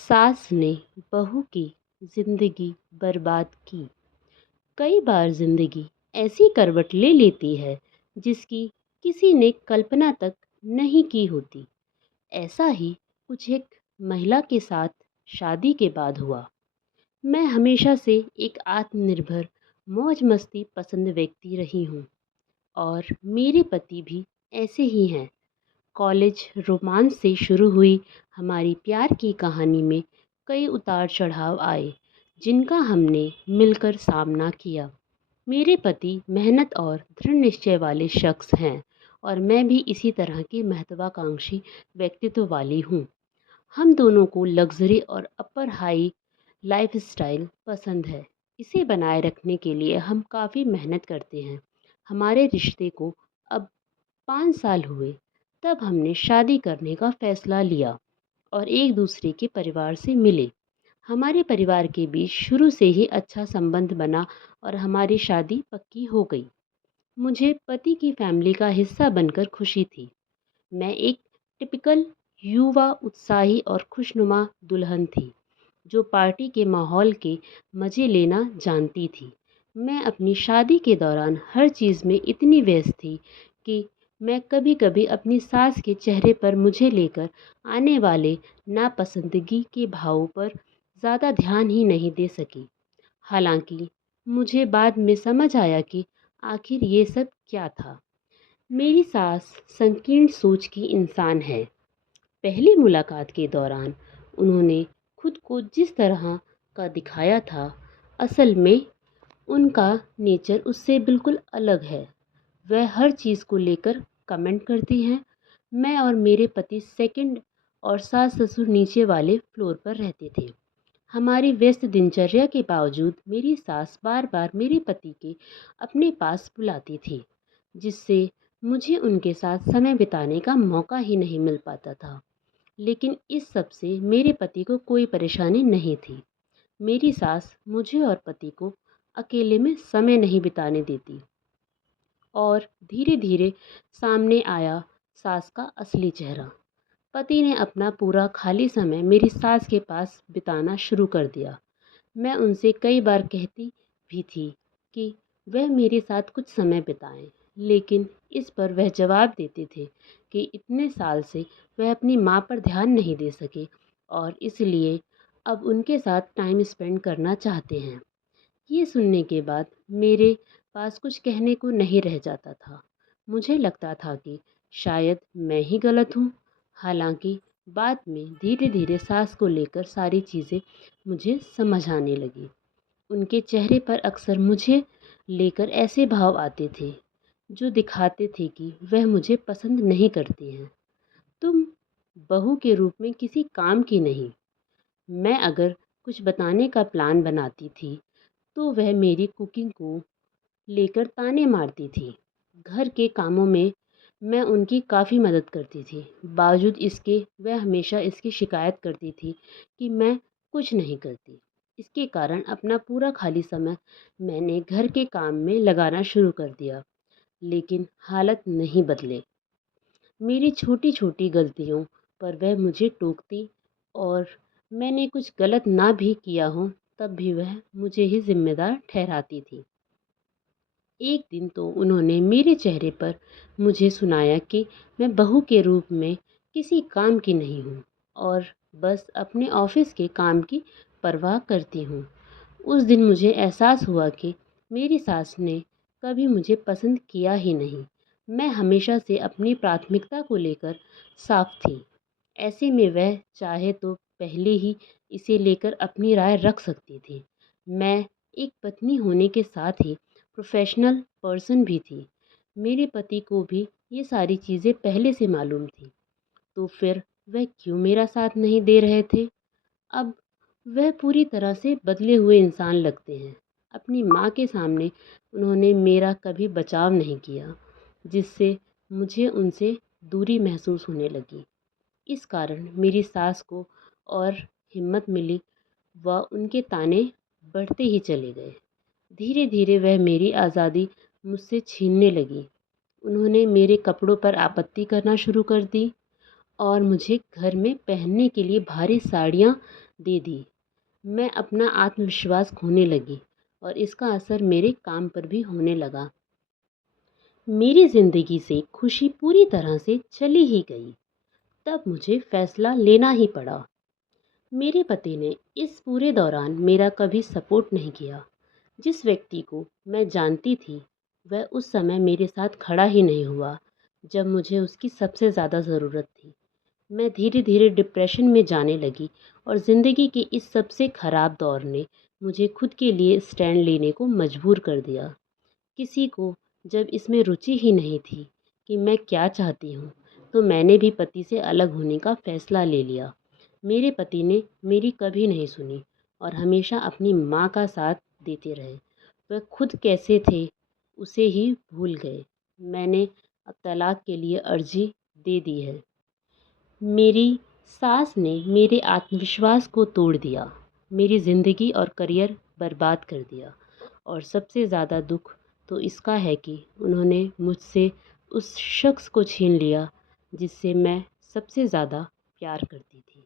सास ने बहू की जिंदगी बर्बाद की। कई बार जिंदगी ऐसी करवट ले लेती है जिसकी किसी ने कल्पना तक नहीं की होती। ऐसा ही कुछ एक महिला के साथ शादी के बाद हुआ। मैं हमेशा से एक आत्मनिर्भर मौज मस्ती पसंद व्यक्ति रही हूँ और मेरे पति भी ऐसे ही हैं। कॉलेज रोमांस से शुरू हुई हमारी प्यार की कहानी में कई उतार चढ़ाव आए जिनका हमने मिलकर सामना किया। मेरे पति मेहनत और दृढ़ निश्चय वाले शख्स हैं और मैं भी इसी तरह की महत्वाकांक्षी व्यक्तित्व वाली हूँ। हम दोनों को लग्जरी और अपर हाई लाइफस्टाइल पसंद है। इसे बनाए रखने के लिए हम काफ़ी मेहनत करते हैं। हमारे रिश्ते को अब 5 साल हुए तब हमने शादी करने का फैसला लिया और एक दूसरे के परिवार से मिले। हमारे परिवार के बीच शुरू से ही अच्छा संबंध बना और हमारी शादी पक्की हो गई। मुझे पति की फैमिली का हिस्सा बनकर खुशी थी। मैं एक टिपिकल युवा उत्साही और खुशनुमा दुल्हन थी जो पार्टी के माहौल के मज़े लेना जानती थी। मैं अपनी शादी के दौरान हर चीज़ में इतनी व्यस्त थी कि मैं कभी कभी अपनी सास के चेहरे पर मुझे लेकर आने वाले नापसंदगी के भावों पर ज़्यादा ध्यान ही नहीं दे सकी। हालांकि मुझे बाद में समझ आया कि आखिर ये सब क्या था। मेरी सास संकीर्ण सोच की इंसान है। पहली मुलाकात के दौरान उन्होंने खुद को जिस तरह का दिखाया था, असल में उनका नेचर उससे बिल्कुल अलग है। वह हर चीज़ को लेकर कमेंट करती हैं। मैं और मेरे पति सेकंड और सास ससुर नीचे वाले फ्लोर पर रहते थे। हमारी व्यस्त दिनचर्या के बावजूद मेरी सास बार बार मेरे पति के अपने पास बुलाती थी, जिससे मुझे उनके साथ समय बिताने का मौका ही नहीं मिल पाता था। लेकिन इस सब से मेरे पति को कोई परेशानी नहीं थी। मेरी सास मुझे और पति को अकेले में समय नहीं बिताने देती और धीरे धीरे सामने आया सास का असली चेहरा। पति ने अपना पूरा खाली समय मेरी सास के पास बिताना शुरू कर दिया। मैं उनसे कई बार कहती भी थी कि वह मेरे साथ कुछ समय बिताएं, लेकिन इस पर वह जवाब देते थे कि इतने साल से वह अपनी माँ पर ध्यान नहीं दे सके और इसलिए अब उनके साथ टाइम स्पेंड करना चाहते हैं। ये सुनने के बाद मेरे पास कुछ कहने को नहीं रह जाता था। मुझे लगता था कि शायद मैं ही गलत हूँ। हालांकि बाद में धीरे धीरे सास को लेकर सारी चीज़ें मुझे समझ आने लगी। उनके चेहरे पर अक्सर मुझे लेकर ऐसे भाव आते थे जो दिखाते थे कि वह मुझे पसंद नहीं करती हैं। तुम बहू के रूप में किसी काम की नहीं। मैं अगर कुछ बताने का प्लान बनाती थी तो वह मेरी कुकिंग को लेकर ताने मारती थी। घर के कामों में मैं उनकी काफ़ी मदद करती थी। बावजूद इसके वह हमेशा इसकी शिकायत करती थी कि मैं कुछ नहीं करती। इसके कारण अपना पूरा खाली समय मैंने घर के काम में लगाना शुरू कर दिया, लेकिन हालत नहीं बदले। मेरी छोटी छोटी गलतियों पर वह मुझे टोकती और मैंने कुछ गलत ना भी किया हो तब भी वह मुझे ही जिम्मेदार ठहराती थी। एक दिन तो उन्होंने मेरे चेहरे पर मुझे सुनाया कि मैं बहू के रूप में किसी काम की नहीं हूँ और बस अपने ऑफिस के काम की परवाह करती हूँ। उस दिन मुझे एहसास हुआ कि मेरी सास ने कभी मुझे पसंद किया ही नहीं। मैं हमेशा से अपनी प्राथमिकता को लेकर साफ थी। ऐसे में वह चाहे तो पहले ही इसे लेकर अपनी राय रख सकती थी। मैं एक पत्नी होने के साथ ही प्रोफेशनल पर्सन भी थी। मेरे पति को भी ये सारी चीज़ें पहले से मालूम थी, तो फिर वह क्यों मेरा साथ नहीं दे रहे थे। अब वह पूरी तरह से बदले हुए इंसान लगते हैं। अपनी माँ के सामने उन्होंने मेरा कभी बचाव नहीं किया, जिससे मुझे उनसे दूरी महसूस होने लगी। इस कारण मेरी सास को और हिम्मत मिली व उनके ताने बढ़ते ही चले गए। धीरे धीरे वह मेरी आज़ादी मुझसे छीनने लगी। उन्होंने मेरे कपड़ों पर आपत्ति करना शुरू कर दी और मुझे घर में पहनने के लिए भारी साड़ियाँ दे दी। मैं अपना आत्मविश्वास खोने लगी और इसका असर मेरे काम पर भी होने लगा। मेरी ज़िंदगी से खुशी पूरी तरह से चली ही गई। तब मुझे फैसला लेना ही पड़ा। मेरे पति ने इस पूरे दौरान मेरा कभी सपोर्ट नहीं किया। जिस व्यक्ति को मैं जानती थी, वह उस समय मेरे साथ खड़ा ही नहीं हुआ जब मुझे उसकी सबसे ज़्यादा ज़रूरत थी। मैं धीरे धीरे डिप्रेशन में जाने लगी और ज़िंदगी के इस सबसे ख़राब दौर ने मुझे खुद के लिए स्टैंड लेने को मजबूर कर दिया। किसी को जब इसमें रुचि ही नहीं थी कि मैं क्या चाहती हूँ, तो मैंने भी पति से अलग होने का फ़ैसला ले लिया। मेरे पति ने मेरी कभी नहीं सुनी और हमेशा अपनी माँ का साथ देते रहे। वह खुद कैसे थे, उसे ही भूल गए। मैंने अब तलाक के लिए अर्जी दे दी है। मेरी सास ने मेरे आत्मविश्वास को तोड़ दिया, मेरी ज़िंदगी और करियर बर्बाद कर दिया और सबसे ज़्यादा दुख तो इसका है कि उन्होंने मुझसे उस शख्स को छीन लिया जिससे मैं सबसे ज़्यादा प्यार करती थी।